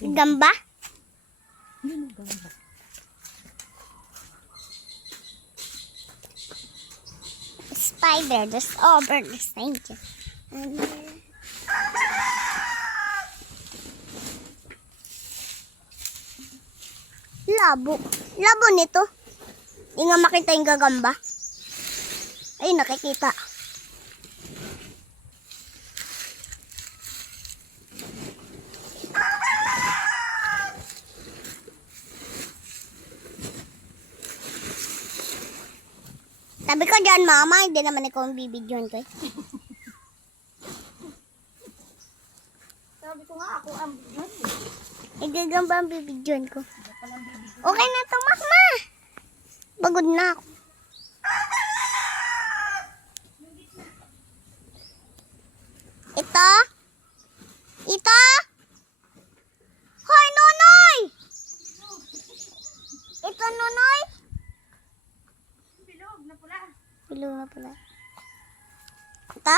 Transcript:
Gamba? Yun ang gamba. Spider just over the stage. Labo. Labo nito. Hindi nga makita yung gagamba. Ay, nakikita. Sabi ko dyan, mama, hindi naman ikaw ang bibidyon ko eh. Sabi ko nga ako ang bigyan. Igagamba ang bibidyon ko. Okay na to, mama. Pagod na ako. Ito? Ito? Hoy, Nonoy! Ito, Nonoy? Bilog na pula. Bilog na pala. Ito?